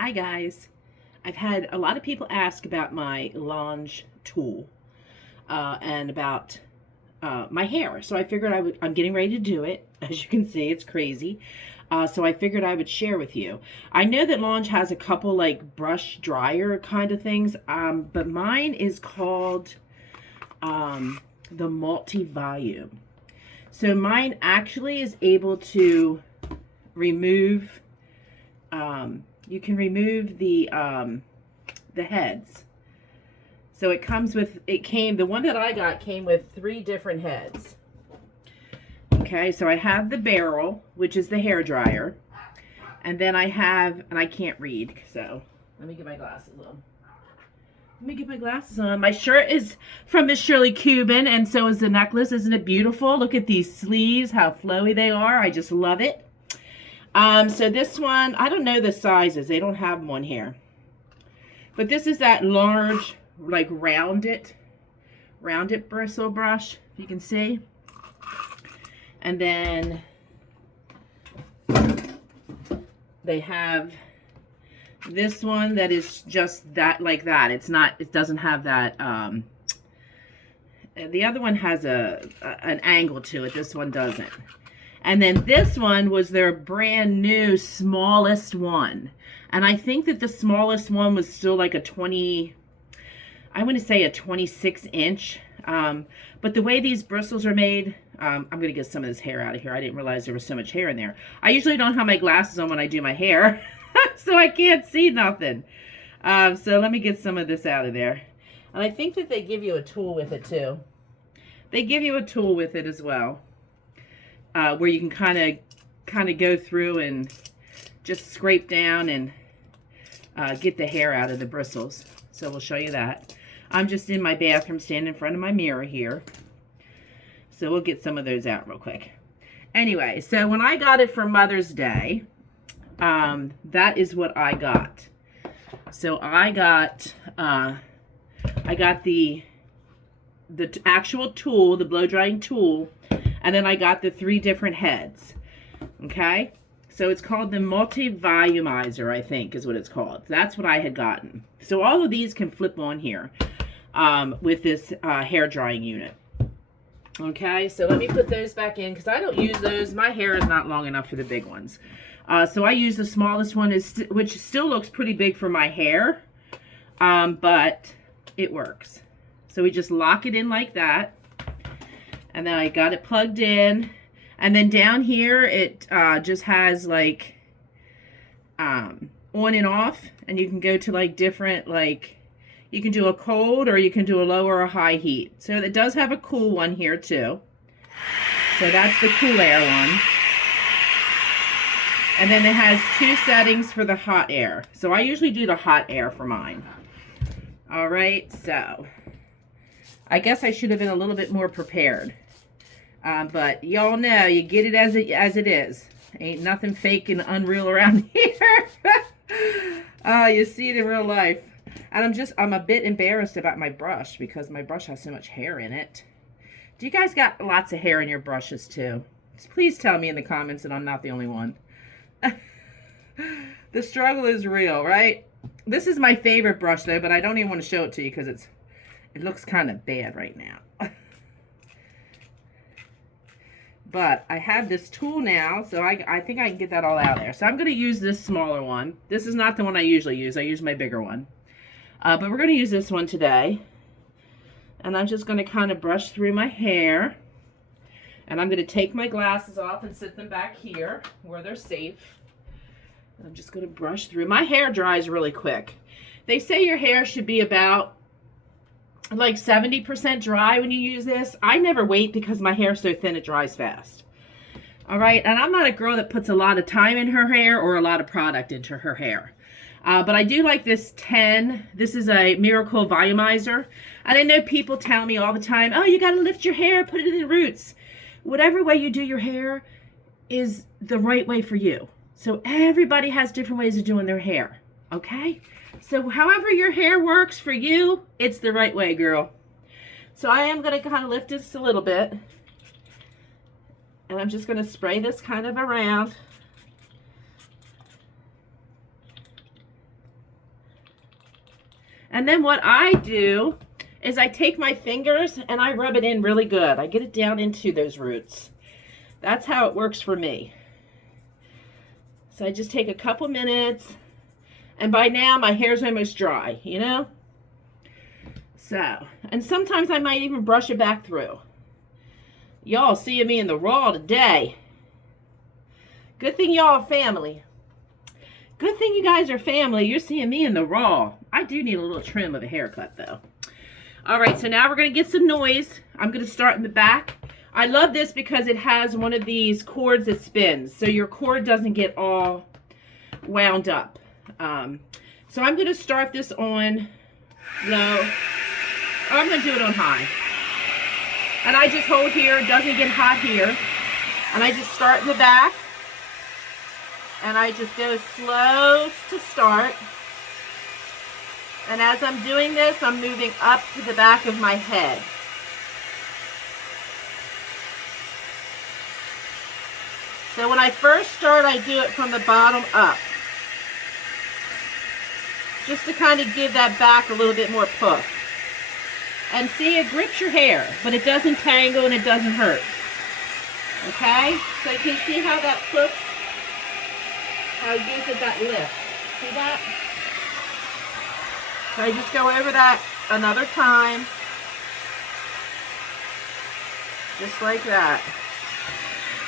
Hi guys. I've had a lot of people ask about my Lange tool and about my hair. So I figured I'm getting ready to do it. As you can see, it's crazy. So I figured I would share with you. I know that Lange has a couple like brush dryer kind of things, but mine is called the multi-volume. So mine actually is able to remove you can remove the heads. So the one that I got came with 3 different heads. Okay, so I have the barrel, which is the hair dryer. And then I have, and I can't read, so let me get my glasses on. My shirt is from Miss Shirley Cuban, and so is the necklace. Isn't it beautiful? Look at these sleeves, how flowy they are. I just love it. So this one, I don't know the sizes. They don't have one here. But this is that large, like rounded bristle brush, if you can see. And then they have this one that is just that, like that. It doesn't have that, the other one has an angle to it. This one doesn't. And then this one was their brand new smallest one. And I think that the smallest one was still like I want to say a 26 inch. But the way these bristles are made, I'm going to get some of this hair out of here. I didn't realize there was so much hair in there. I usually don't have my glasses on when I do my hair, so I can't see nothing. So let me get some of this out of there. And I think that they give you a tool with it too. They give you a tool with it as well. Where you can kind of go through and just scrape down and get the hair out of the bristles. So we'll show you that. I'm just in my bathroom, standing in front of my mirror here. So we'll get some of those out real quick. Anyway, so when I got it for Mother's Day, that is what I got. So I got the actual tool, the blow drying tool. And then I got the 3 different heads. Okay? So it's called the multi-volumizer, I think is what it's called. That's what I had gotten. So all of these can flip on here with this hair drying unit. Okay? So let me put those back in because I don't use those. My hair is not long enough for the big ones. So I use the smallest one, which still looks pretty big for my hair. But it works. So we just lock it in like that. And then I got it plugged in. And then down here, it just has like on and off. And you can go to like different, like, you can do a cold or you can do a low or a high heat. So it does have a cool one here too. So that's the cool air one. And then it has 2 settings for the hot air. So I usually do the hot air for mine. All right, so I guess I should have been a little bit more prepared. But y'all know, you get it as it is. Ain't nothing fake and unreal around here. You see it in real life. And I'm a bit embarrassed about my brush because my brush has so much hair in it. Do you guys got lots of hair in your brushes too? Just please tell me in the comments that I'm not the only one. The struggle is real, right? This is my favorite brush though, but I don't even want to show it to you because it looks kind of bad right now. But I have this tool now, so I think I can get that all out of there. So I'm going to use this smaller one. This is not the one I usually use. I use my bigger one. But we're going to use this one today. And I'm just going to kind of brush through my hair. And I'm going to take my glasses off and sit them back here where they're safe. And I'm just going to brush through. My hair dries really quick. They say your hair should be about like 70% dry when you use this. I never wait because my hair is so thin it dries fast. All right, and I'm not a girl that puts a lot of time in her hair or a lot of product into her hair. But I do like this 10. This is a Miracle Volumizer. And I know people tell me all the time, oh, you got to lift your hair, put it in the roots. Whatever way you do your hair is the right way for you. So everybody has different ways of doing their hair, okay? So however your hair works for you, it's the right way, girl. So I am going to kind of lift this a little bit. And I'm just going to spray this kind of around. And then what I do is I take my fingers and I rub it in really good. I get it down into those roots. That's how it works for me. So I just take a couple minutes, and by now my hair's almost dry, you know? So, and sometimes I might even brush it back through. Y'all seeing me in the raw today. Good thing y'all are family. Good thing you guys are family. You're seeing me in the raw. I do need a little trim of a haircut though. All right, so now we're going to get some noise. I'm going to start in the back. I love this because it has one of these cords that spins, so your cord doesn't get all wound up. So I'm going to start this on low. I'm going to do it on high. And I just hold here. It doesn't get hot here. And I just start in the back. And I just go slow to start. And as I'm doing this, I'm moving up to the back of my head. So when I first start, I do it from the bottom up. Just to kind of give that back a little bit more puff. And see, it grips your hair, but it doesn't tangle and it doesn't hurt. Okay? So you can see how that puts, how it gives it that lift. See that? So I just go over that another time. Just like that.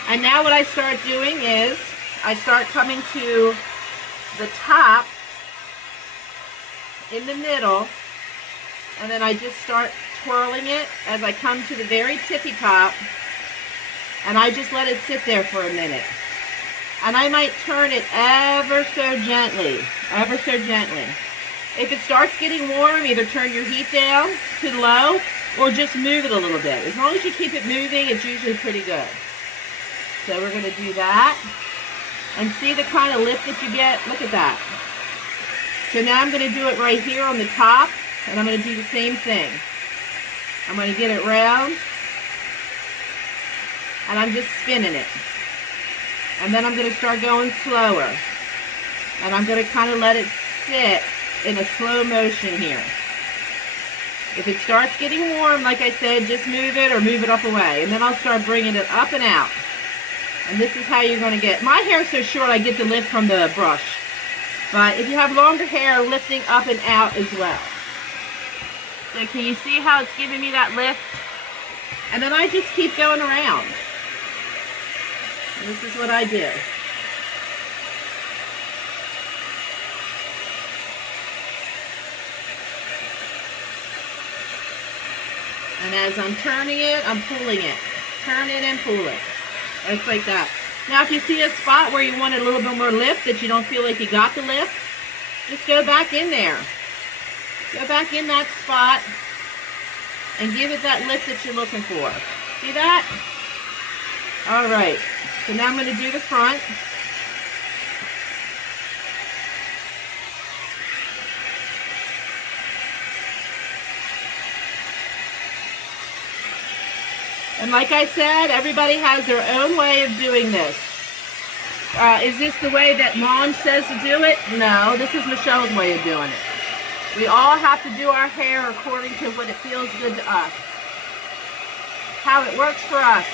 And now what I start doing is, I start coming to the top, in the middle, and then I just start twirling it as I come to the very tippy top, and I just let it sit there for a minute. And I might turn it ever so gently, ever so gently. If it starts getting warm, either turn your heat down to low or just move it a little bit. As long as you keep it moving, it's usually pretty good. So we're going to do that. And see the kind of lift that you get? Look at that. So now I'm going to do it right here on the top, and I'm going to do the same thing. I'm going to get it round, and I'm just spinning it. And then I'm going to start going slower. And I'm going to kind of let it sit in a slow motion here. If it starts getting warm, like I said, just move it or move it up away. And then I'll start bringing it up and out. And this is how you're going to get, my hair is so short I get the lift from the brush. But if you have longer hair, lifting up and out as well. So can you see how it's giving me that lift? And then I just keep going around. And this is what I do. And as I'm turning it, I'm pulling it. Turn it and pull it. It's like that. Now if you see a spot where you want a little bit more lift that you don't feel like you got the lift, just go back in there. Go back in that spot and give it that lift that you're looking for. See that? Alright. So now I'm going to do the front. And like I said, everybody has their own way of doing this. Is this the way that Mom says to do it? No, this is Michelle's way of doing it. We all have to do our hair according to what it feels good to us. How it works for us.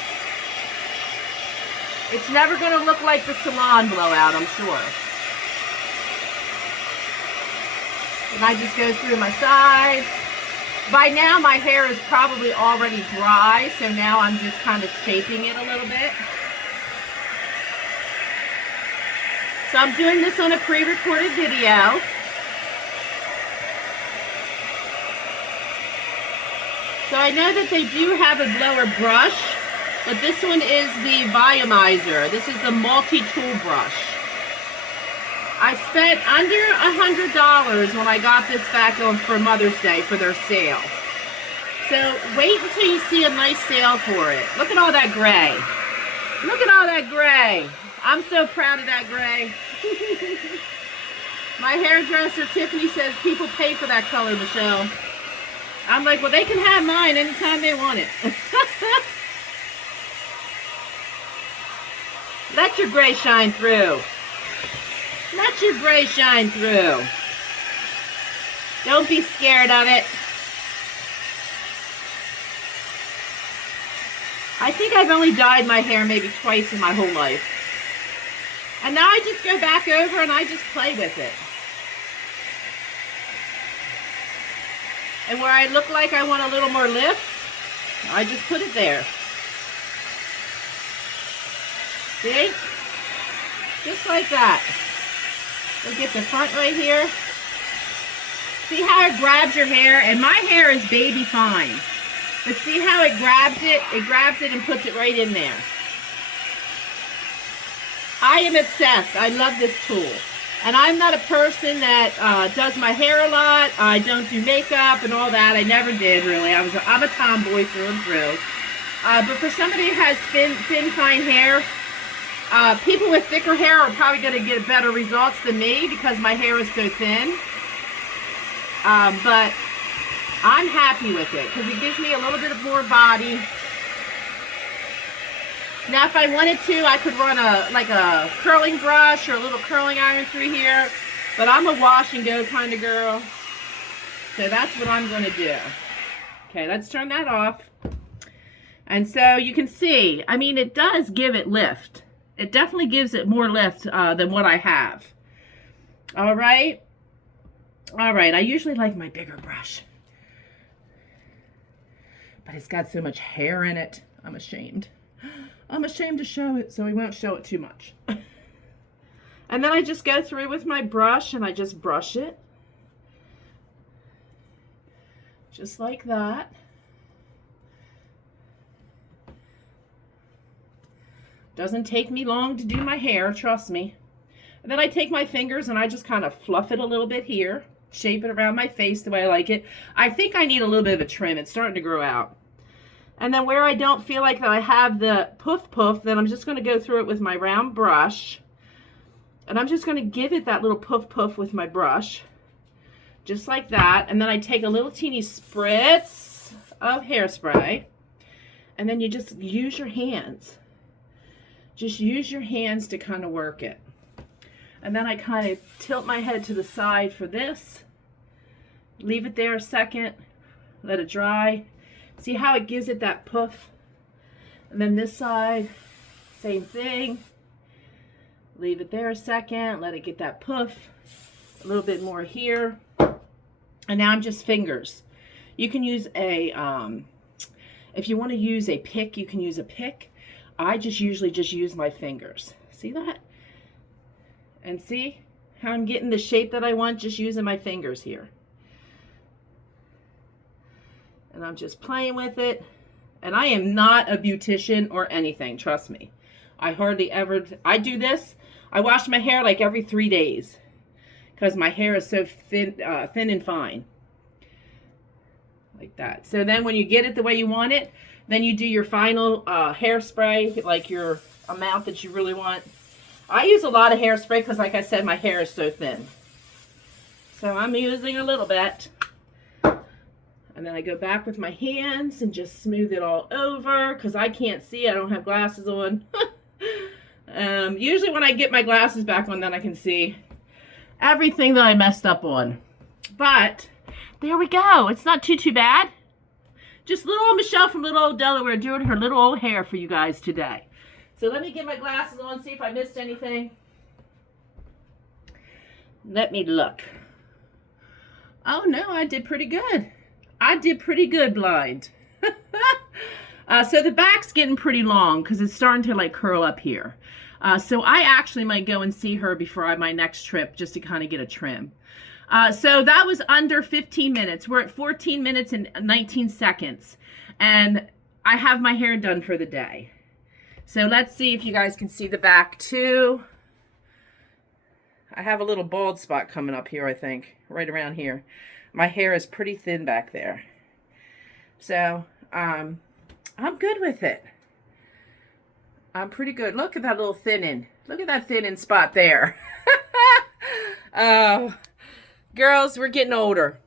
It's never going to look like the salon blowout, I'm sure. And I just go through my sides. By now my hair is probably already dry, so now I'm just kind of shaping it a little bit. So I'm doing this on a pre-recorded video. So I know that they do have a blower brush, but this one is the Volumizer. This is the multi-tool brush. I spent under $100 when I got this back on for Mother's Day for their sale. So wait until you see a nice sale for it. Look at all that gray. Look at all that gray. I'm so proud of that gray. My hairdresser Tiffany says people pay for that color, Michelle. I'm like, well, they can have mine anytime they want it. Let your gray shine through. Let your gray shine through. Don't be scared of it. I think I've only dyed my hair maybe twice in my whole life. And now I just go back over and I just play with it. And where I look like I want a little more lift, I just put it there. See? Just like that. We'll get the front right here. See how it grabs your hair? And my hair is baby fine. But see how it grabs it? It grabs it and puts it right in there. I am obsessed. I love this tool. And I'm not a person that does my hair a lot. I don't do makeup and all that. I never did, really. I'm a tomboy through and through. But for somebody who has thin, fine hair, people with thicker hair are probably going to get better results than me because my hair is so thin. But I'm happy with it because it gives me a little bit of more body. Now, if I wanted to, I could run a curling brush or a little curling iron through here. But I'm a wash and go kind of girl. So that's what I'm going to do. Okay, let's turn that off. And so you can see, I mean, it does give it lift. It definitely gives it more lift than what I have. All right. All right, I usually like my bigger brush. But it's got so much hair in it. I'm ashamed. I'm ashamed to show it, so we won't show it too much. And then I just go through with my brush and I just brush it. Just like that. Doesn't take me long to do my hair, trust me. And then I take my fingers and I just kind of fluff it a little bit here. Shape it around my face the way I like it. I think I need a little bit of a trim. It's starting to grow out. And then where I don't feel like that I have the poof, then I'm just going to go through it with my round brush. And I'm just going to give it that little poof with my brush. Just like that. And then I take a little teeny spritz of hairspray. And then you just use your hands. Just use your hands to kind of work it. And then I kind of tilt my head to the side for this. Leave it there a second. Let it dry. See how it gives it that poof? And then this side, same thing. Leave it there a second. Let it get that poof. A little bit more here. And now I'm just fingers. You can use a, if you want to use a pick, you can use a pick. I just usually just use my fingers. See that? And see how I'm getting the shape that I want just using my fingers here. And I'm just playing with it. And I am not a beautician or anything, trust me. I hardly ever, I do this. I wash my hair like every 3 days because my hair is so thin and fine. Like that. So then when you get it the way you want it, then you do your final hairspray, like your amount that you really want. I use a lot of hairspray because, like I said, my hair is so thin. So I'm using a little bit. And then I go back with my hands and just smooth it all over because I can't see. I don't have glasses on. Usually when I get my glasses back on, then I can see everything that I messed up on. But there we go. It's not too bad. Just little old Michelle from little old Delaware doing her little old hair for you guys today. So let me get my glasses on, see if I missed anything. Let me look. Oh no, I did pretty good. I did pretty good blind. So the back's getting pretty long because it's starting to like curl up here. So I actually might go and see her before my next trip just to kind of get a trim. So that was under 15 minutes. We're at 14 minutes and 19 seconds. And I have my hair done for the day. So let's see if you guys can see the back too. I have a little bald spot coming up here, I think, right around here. My hair is pretty thin back there. So I'm good with it. I'm pretty good. Look at that little thinning. Look at that thinning spot there. Oh, girls, we're getting older.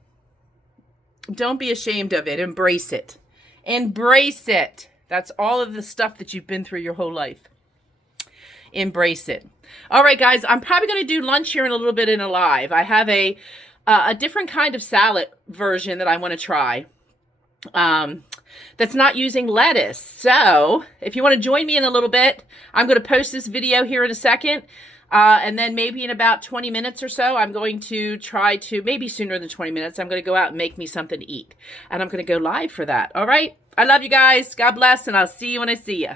Don't be ashamed of it. Embrace it. Embrace it. That's all of the stuff that you've been through your whole life. Embrace it. All right, guys, I'm probably going to do lunch here in a little bit in a live. I have a a different kind of salad version that I want to try. That's not using lettuce. So if you want to join me in a little bit, I'm going to post this video here in a second. And then maybe in about 20 minutes or so, I'm going to try to, maybe sooner than 20 minutes, I'm going to go out and make me something to eat. And I'm going to go live for that. All right. I love you guys. God bless. And I'll see you when I see you.